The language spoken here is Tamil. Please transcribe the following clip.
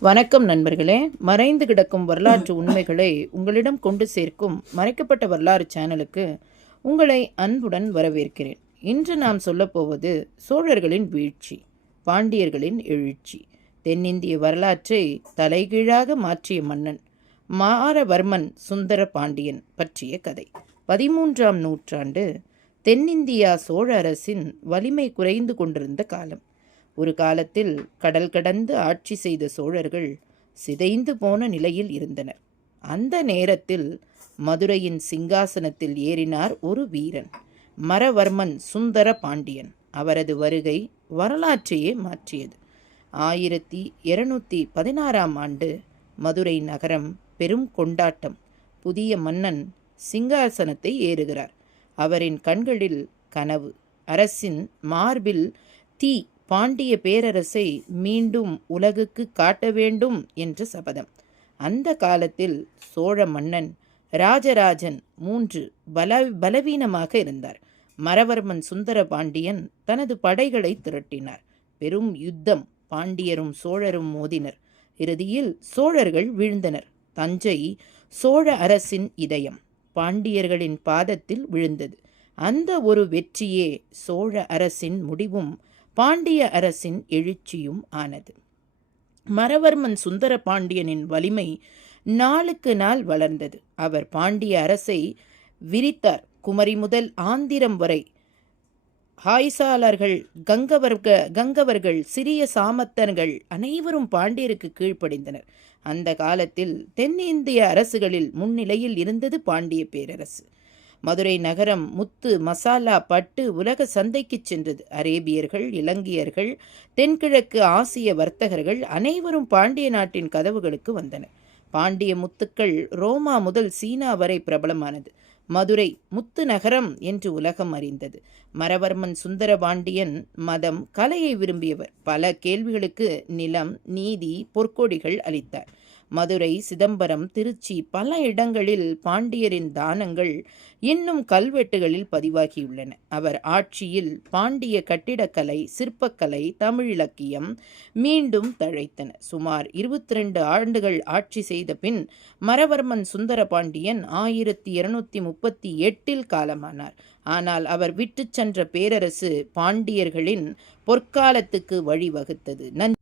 வணக்கம் நண்பர்களே. மறைந்து கிடக்கும் வரலாற்று உண்மைகளை உங்களிடம் கொண்டு சேர்க்கும் மறைக்கப்பட்ட வரலாறு சேனலுக்கு உங்களை அன்புடன் வரவேற்கிறேன். இன்று நாம் சொல்லப்போவது சோழர்களின் வீழ்ச்சி பாண்டியர்களின் எழுச்சி. தென்னிந்திய வரலாற்றை தலைகீழாக மாற்றிய மன்னன் மாரவர்மன் சுந்தர பாண்டியன் பற்றிய கதை. பதிமூன்றாம் நூற்றாண்டு தென்னிந்தியா சோழ அரசின் வலிமை குறைந்து கொண்டிருந்த காலம். ஒரு காலத்தில் கடல் கடந்து ஆட்சி செய்த சோழர்கள் சிதைந்து போன நிலையில் இருந்தனர். அந்த நேரத்தில் மதுரையின் சிங்காசனத்தில் ஏறினார் ஒரு வீரன் மரவர்மன் சுந்தர பாண்டியன். அவரது வருகை வரலாற்றையே மாற்றியது. ஆயிரத்தி இருநூத்தி பதினாறாம் ஆண்டு மதுரை நகரம் பெரும் கொண்டாட்டம். புதிய மன்னன் சிங்காசனத்தை ஏறுகிறார். அவரின் கண்களில் கனவு அரசின் மார்பில் தீ பாண்டிய பேரரசை மீண்டும் உலகுக்கு காட்ட வேண்டும் என்ற சபதம். அந்த காலத்தில் சோழ மன்னன் ராஜராஜன் மூன்று பல பலவீனமாக இருந்தார். மரவர்மன் சுந்தர பாண்டியன் தனது படைகளை திரட்டினார். பெரும் யுத்தம் பாண்டியரும் சோழரும் மோதினர். இறுதியில் சோழர்கள் வீழ்ந்தனர். தஞ்சை சோழ அரசின் இதயம் பாண்டியர்களின் பாதத்தில் விழுந்தது. அந்த ஒரு வெற்றியே சோழ அரசின் முடிவும் பாண்டிய அரசின் எழுச்சியும் ஆனது. மரவர்மன் சுந்தர பாண்டியனின் வலிமை நாளுக்கு நாள் வளர்ந்தது. அவர் பாண்டிய அரசை விரித்தார். குமரி முதல் ஆந்திரம் வரை ஹாய்சாலர்கள் கங்கவர்க கங்கவர்கள் சிறிய சாமத்தர்கள் அனைவரும் பாண்டியருக்கு கீழ்ப்படிந்தனர். அந்த காலத்தில் தென்னிந்திய அரசுகளில் முன்னிலையில் இருந்தது பாண்டிய பேரரசு. மதுரை நகரம் முத்து மசாலா பட்டு உலக சந்தைக்கு சென்றது. அரேபியர்கள் இலங்கையர்கள் தென்கிழக்கு ஆசிய வர்த்தகர்கள் அனைவரும் பாண்டிய நாட்டின் கதவுகளுக்கு வந்தனர். பாண்டிய முத்துக்கள் ரோமா முதல் சீனா வரை பிரபலமானது. மதுரை முத்து நகரம் என்று உலகம் அறிந்தது. மரவர்மன் சுந்தர பாண்டியன் மதம் கலையை விரும்பியவர். பல கேள்விகளுக்கு நிலம் நீதி பொற்கொடிகள் அளித்தார். மதுரை சிதம்பரம் திருச்சி பல இடங்களில் பாண்டியரின் தானங்கள் இன்னும் கல்வெட்டுகளில் பதிவாகியுள்ளன. அவர் ஆட்சியில் பாண்டிய கட்டிடக்கலை சிற்பக்கலை தமிழிலக்கியம் மீண்டும் தழைத்தன சுமார் இருபத்தி ரெண்டு ஆண்டுகள் ஆட்சி செய்த பின் மரவர்மன் சுந்தர பாண்டியன் ஆயிரத்தி இருநூத்தி முப்பத்தி எட்டில் காலமானார். ஆனால் அவர் விட்டு சென்ற பேரரசு பாண்டியர்களின் பொற்காலத்துக்கு வழிவகுத்தது. நன்றி